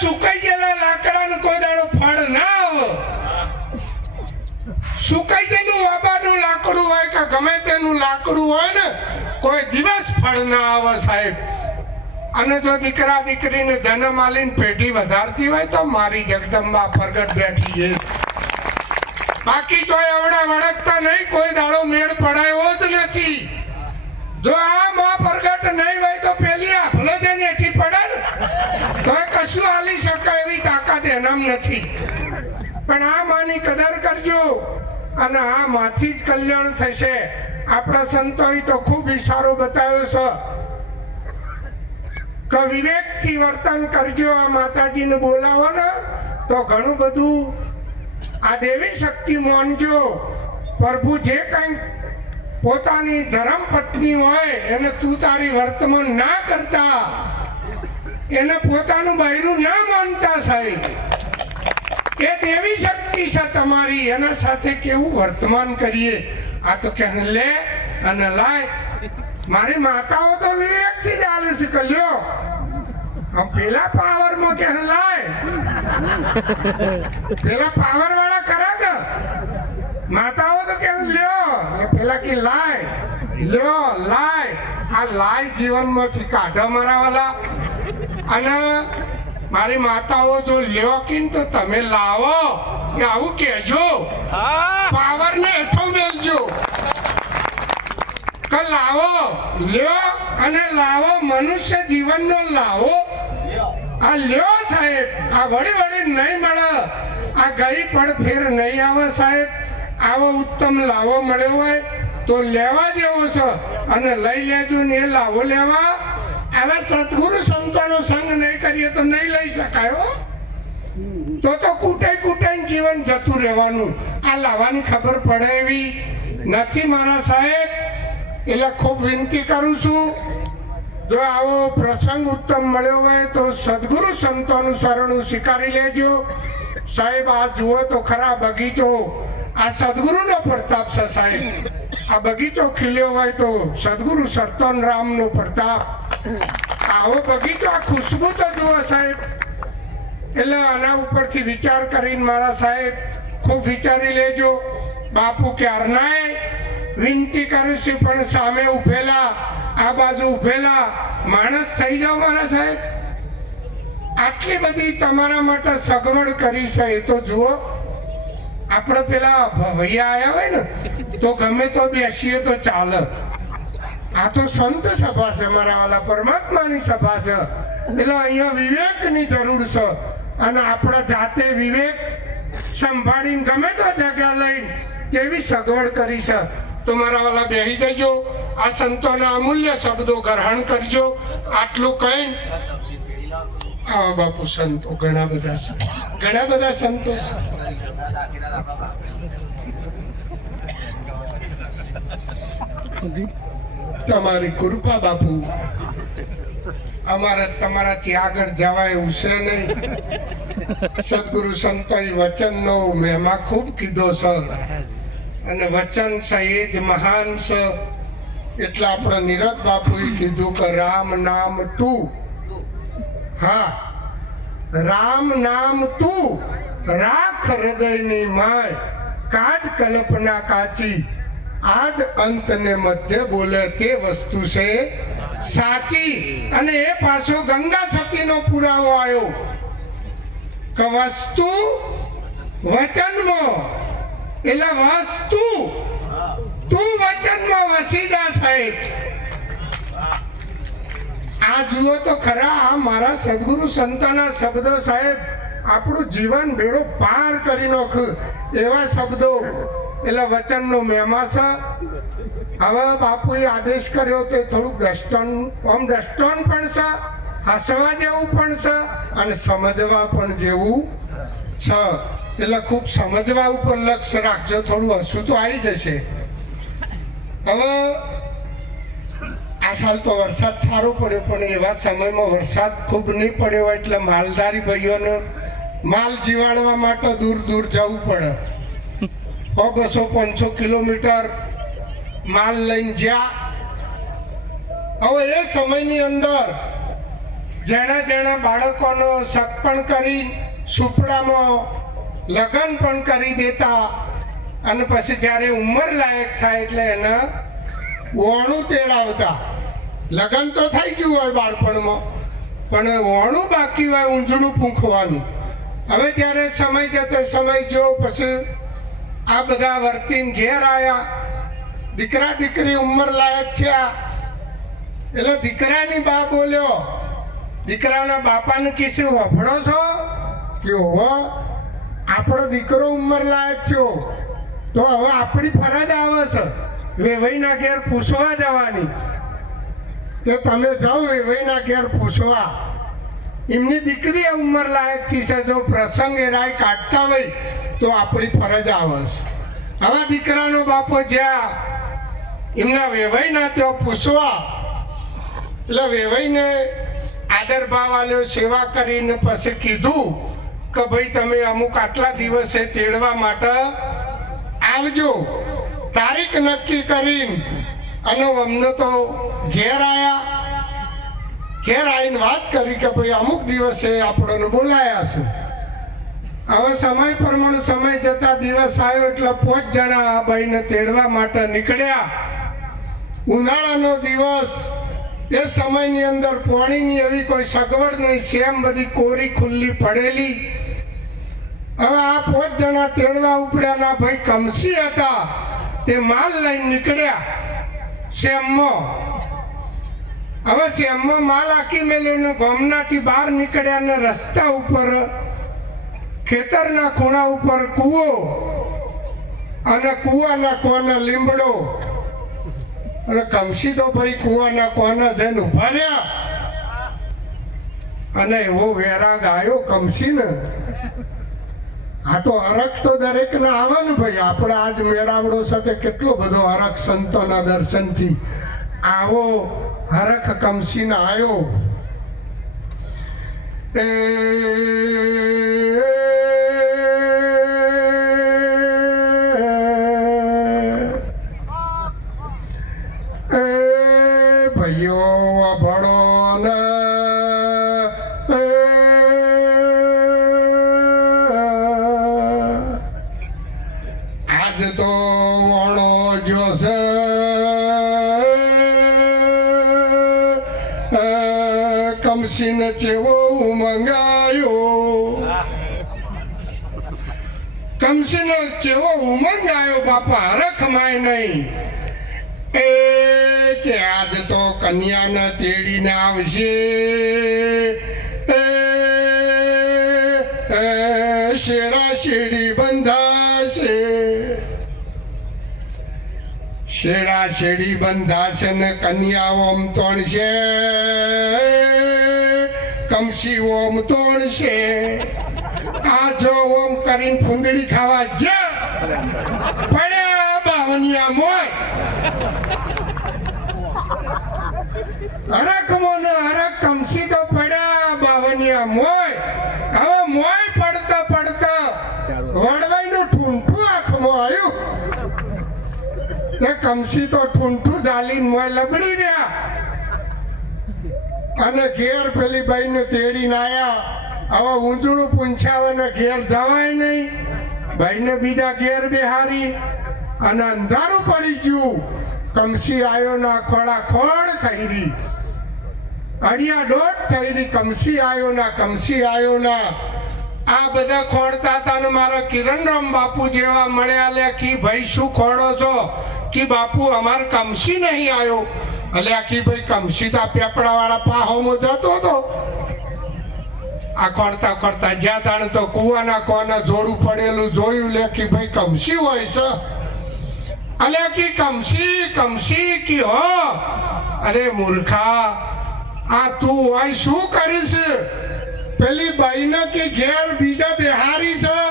સુકાઈ ગયેલા લાકડાનું કોઈ દાડો ફળ ના આવે. સુકાઈ ગયેલું વાબાનું લાકડું હોય કે ગમે તેનું લાકડું હોય ને, કોઈ દિવસ ફળ ના આવે સાહેબ. અને જો દીકરા દીકરીને જન્મ આલીને પેઢી વધારતી હોય તો મારી જગદંબા પ્રગટ બેઠી છે. બાકી તો એવડા વળગતા નહીં, કોઈ દાડો મેળ પડાયો જ નથી. જો આ માં પ્રગટ નહીં હોય તો પેલી આફલો જ નેઠી પડે ને. કશું હાલી શકે એવી તાકાત એનામ નથી. પણ આ માની કદર કરજો. અને આ માંથી જ કલ્યાણ થશે. આપણા સંતોએ તો ખૂબ ઈશારો બતાવ્યો છે. કે વિવેકથી વર્તન કરજો, આ માતાજીને બોલાવો ને, તો ઘણું બધું આ દેવી શક્તિ માનજો. પ્રભુ જે કંઈ પોતાની ધર્મ પત્ની હોય, એને તું તારી વર્તમાન ના કરતા. એને પોતાનું બૈરું ના માનતા સાહેબ. એ દેવી શક્તિ છે તમારી, એના સાથે કેવું વર્તમાન કરીએ? આ તો કે લે અને લાય. મારી માતાઓ તો વિવેકથી જ હાલે છે કલ્યો પેલા પાવરમાં કે લાય. પેલા પાવર વાળા કરે કે? માતાઓ તો કે લ્યો. પેલા કે, લાય. લ્યો, લાય. આ લાય જીવનમાંથી કાઢો મારા વાલા. અને મારી માતાઓ જો લ્યો કીન તો તમે લાવો કે આવું કહેજો. પાવર ને હેઠો મેલજો. કે લાવો લ્યો અને લાવો મનુષ્ય જીવનનો લાવો. આ લ્યો સાહેબ આ વળી વળી નહીં મળે. આ ગઈ પણ ફેર નહીં આવે સાહેબ. આવો ઉત્તમ લાવો મળ્યો હોય તો લેવા જેવો છે. અને લઈ લેજો ને એ લાવો લેવા. હવે સદગુરુ સંતોનો સંગ નહીં કરીએ તો નહીં લઈ શકાય તો તો કૂટાઈ કૂટાઈ જીવન જતું રહેવાનું. આ લાવવાની ખબર પડે એવી નથી મારા સાહેબ. એટલે ખૂબ વિનંતી કરું છું. જો આવો પ્રસંગ ઉત્તમ મળ્યો હોય તો સદગુરુ સંતોનું શરણું સ્વીકારી લેજો. સાહેબ, આ જુઓ તો ખરા બગીચો. આ સદગુરુનો પ્રતાપ છે સાહેબ. આ બગીચો ખીલ્યો હોય તો સદગુરુ સરતન રામનો પ્રતાપ. આવો બગીચો આ તો જુઓ સાહેબ. એટલે આના ઉપરથી વિચાર કરીને મારા સાહેબ, ખૂબ વિચારી લેજો. બાપુ ક્યારનાય વિનંતી કરું પણ સામે ઉભેલા, આ બાજુ ઉભેલા માણસ થઈ જાઓ મારા સાહેબ. આટલી બધી તમારા માટે સગવડ કરી છે, એ તો જુઓ. આપણે પેલા ભૈયા આવ્યા હોય ને, તો ગમે તો બેસીએ તો ચાલે. આ તો સંત સભા છે મારા વાલા પરમાત્માની સભા છે. એટલે અહીંયા વિવેકની જરૂર છે. અને આપણે જાતે વિવેક સંભાળીને ગમે તો જગ્યા લઈને કેવી સગવડ કરી છે. તો મારા વાલા બેહી જજો. આ સંતોના અમૂલ્ય શબ્દો ગ્રહણ કરજો. આટલું કઈ આવા બાપુ સંતો ઘણા બધા ઘણા બધા સંતો છે. તમારી કૃપા, બાપુ. અમારે તમારાથી આગળ જવાય એવું છે નહીં. સદગુરુ સંતોએ વચનનો મહેમા ખૂબ કીધો છે અને વચન છે એ મહાન છે. એટલે આપણે નીરજ બાપુએ કીધું કે રામ નામ તું. હા. રામ નામ તું. રાખ હૃદયની માય. કાઢ કલ્પના કાચી. આદ અંત ને મધ્ય બોલે તે વસ્તુ છે સાચી. અને એ પાછો ગંગા સતીનો પુરાવો આવ્યો કે વસ્તુ વચનમાં. એટલે વસ્તુ તું વચનમાં વસી જા સાહેબ. આ જુઓ તો ખરા, આ મારા સદગુરુ સંતના શબ્દો સાહેબ. આપણું જીવન ભેળો પાર કરી નાખ. એવા શબ્દો. એટલે વચનનો મહેમા છે. હવે બાપુએ આદેશ કર્યો તે થોડુંક ડસ્ટન આમ ડસ્ટન પણ છે હસવા જેવું પણ છે અને સમજવા પણ જેવું છે. એટલે ખૂબ સમજવા ઉપર લક્ષ્ય રાખજો, થોડું હસવું તો આવી જશે. હવે આ સાલ તો વરસાદ સારો પડ્યો, પણ એવા સમયમાં વરસાદ ખૂબ નહીં પડ્યો એટલે માલધારી ભાઈઓને માલ જીવાડવા માટે દૂર દૂર જવું પડે. સો પાંચસો કિલોમીટર માલ લઈને જ્યાં. હવે એ સમયની અંદર જેણા જેણા બાળકોનો શક પણ કરી સુપડામાં લગ્ન પણ કરી દેતા અને પછી જ્યારે ઉંમર લાયક થાય એટલે એને વોણું તેડાવતા. લગ્ન તો થઈ ગયું હોય બાળપણમાં, પણ વોણું બાકી હોય ઊંધણું પૂંખવાનું હવે જ્યારે સમય જતો, સમય જો પછી આ બધા વર્તીન ઘેર આવ્યા દીકરા દીકરી ઉંમર લાયક થયા. એટલે દીકરાની બા બોલ્યો, દીકરાના બાપાને કીધું વફડો છો? કે હો આપણો દીકરો ઉંમર લાયક થયો. તો હવે આપણી ફરજ આવે છે વેવાઈના ઘેર પૂછવા જવાની. તો તમે જાઓ વેવાઈના ઘેર પૂછવા. એમની દીકરી ઉંમર લાયકથી છે જો પ્રસંગ એ રાય કાઢતા હોય તો આપણી ફરજ આવશ. હવે દીકરાનો બાપો જ્યાં એમના વેવાઈના તેઓ પૂછવા, એટલે વેવાઈને આદર ભાવ આલ્યો, સેવા કરીને પછી કીધું કે ભાઈ તમે અમુક આટલા દિવસે તેડવા માટે આવજો. તારીખ નક્કી કરીને અને અમને તો ઘેર આવ્યા ઘેર આવીને વાત કરી કે ભાઈ અમુક દિવસે આપણને બોલાયા છે. હવે સમય પ્રમાણે સમય જતા દિવસ આવ્યો એટલે પોચ જણા આ ભાઈને તેડવા માટે નીકળ્યા. ઉનાળાનો દિવસ. એ સમયની અંદર પાણીની એવી કોઈ સગવડ નહીં સેમ બધી કોરી ખુલ્લી પડેલી. હવે આ પોચ જણા તેડવા ઉપડ્યાના ભાઈ કમસી હતા. તે માલ લઈને નીકળ્યા. શેમમાં હવે શેમમાં માલ આખી મેલીને ગામનાથી બહાર નીકળ્યા ને રસ્તા ઉપર ખેતરના ખૂણા ઉપર કૂવો અને કૂવાના કોના લીમડો અને કમસી તો ભાઈ કૂવાના કોના જઈને ઊભા અને એવો વેરાગ આવ્યો કમસી ને આ તો હરખ તો દરેક ને આવે ને ભાઈ. આપણે આજ મેળાવડો સાથે કેટલો બધો હરખ સંતોના દર્શનથી આવો હરખ કમસીને આવ્યો એ ભાઈઓ ભણો ને? આજ તો વણો જોશે કમસીને ચેવો મંગાયો. કમસીનો ચેવો ઉમંગ આવ્યો બાપા હરખમાય નહીં. કે આજ તો કન્યાને તેડીને આવશે. શેડા શેડી બંધાશે. શેડા શેડી બંધાશે ને કન્યા ઓમ તોડશે. કમસી ઓમ તોડશે. આ જો ઓમ કરીને ફૂંદડી ખાવા જા પડ્યા બાવનિયા મોય. હરક ને હરક કમસી તો પડ્યા, બાવનિયા મોય. હવે મોય પડતા પડતા વડવાઈનું ઠૂંઠું આંખમાં આવ્યું. તે કમસી તો ઠૂંઠું ઝાલી મોય લબડી રહ્યા અને ઘેર પેલી બાઈને તેડીને આયા. હવે ઊંચું પૂંછાવે ને ઘેર જવાય નહીં. ભાઈને બીજા ઘેર બેહારી. અને અંધારું પડી ગયું. કમસી આયો ના ખોળા ખોળ થઈ અડિયા દોઢ થઈ રહી કમસી આવ્યો ના કમસી આયો ના આ બધા ખોડતા હતા ને મારા કિરણરામ બાપુ જેવા મળ્યા લે કી ભાઈ શું ખોડો છો? કી બાપુ, અમાર કમસી નહીં આવ્યો એટલે આખી ભાઈ કમસી તો પેપડા વાળા પાહોમાં જતો હતો આ ખોડતા ખોડતા જ્યાં તાણે તો કુવાના કોના જોડું પડેલું જોયું લે કી ભાઈ કમસી હોય છે. અલ્યા કી કમસી કમસી કી હો અરે મૂર્ખા, આ તું હોય શું કરીશ? પેલી બાઈને કે ઘેર બીજા બિહારી છે?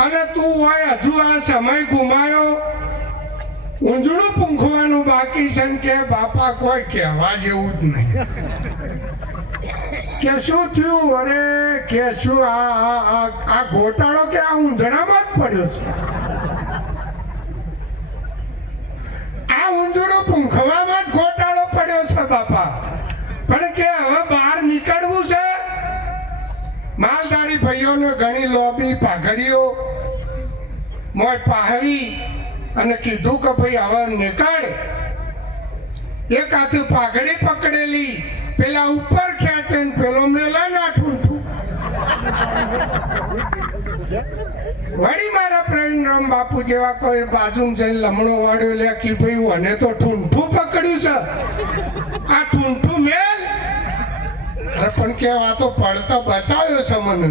અને તું હોય હજુ આ સમય ગુમાયો? ઊંધળું પૂંખવાનું બાકી છે ને કે બાપા કોઈ કહેવા જેવું જ નહીં. કે શું થયું? અરે કે શું આ આ- ગોટાળો કે આ ઊંધણામાં જ પડ્યો છે? ઊંધળો પૂંખવામાં જ ગોટાળો પડ્યો છે બાપા. પણ કે હવે બહાર નીકળવું છે? માલધારી ભાઈઓને ઘણી લોબી પાઘડીઓ મોય પાહવી અને કીધું કે ભાઈ હવે નીકળ. એક હાથે પાઘડી પકડેલી, પેલા ઉપર ખેંચે પેલો મેલા ના ઠૂંઠું. વળી મારા પ્રવીણરામ બાપુ જેવા કોઈ બાજુ જઈને લમણો વાળ્યો લે કે ભાઈ અને તો ઠૂંઠું પકડ્યું છે. આ ઠૂંઠું મેલ. અરે પણ કેવા તો પડતો બચાવ્યો છે મને.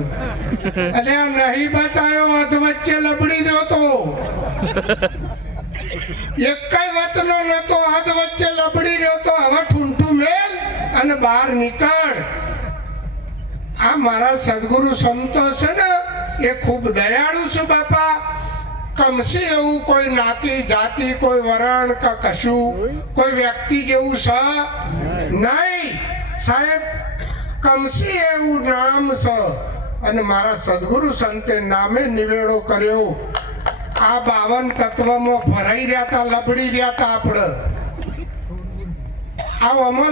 એટલે આ નહીં બચાયો અધ વચ્ચે લબડી રહ્યો તો. એકાય વતનો નતો અધ વચ્ચે લબડી રહ્યો તો. હવે ઠૂંઠું મેલ અને બહાર નીકળ. આ મારા સદગુરુ સંતો છે ને, એ ખૂબ દયાળુ છે બાપા. કમસે એવું કોઈ નાતી, જાતિ, કોઈ વરણ કે કશું, કોઈ વ્યક્તિ જેવું સ નહીં. સાહેબ, કમસે એવું નામ સ અને મારા સદગુરુ સંતે નામે નિવેડો કર્યો. આ બાવન તત્વમાં ભરાઈ રહ્યા હતા લબડી રહ્યા હતા આપણે. આ અમલ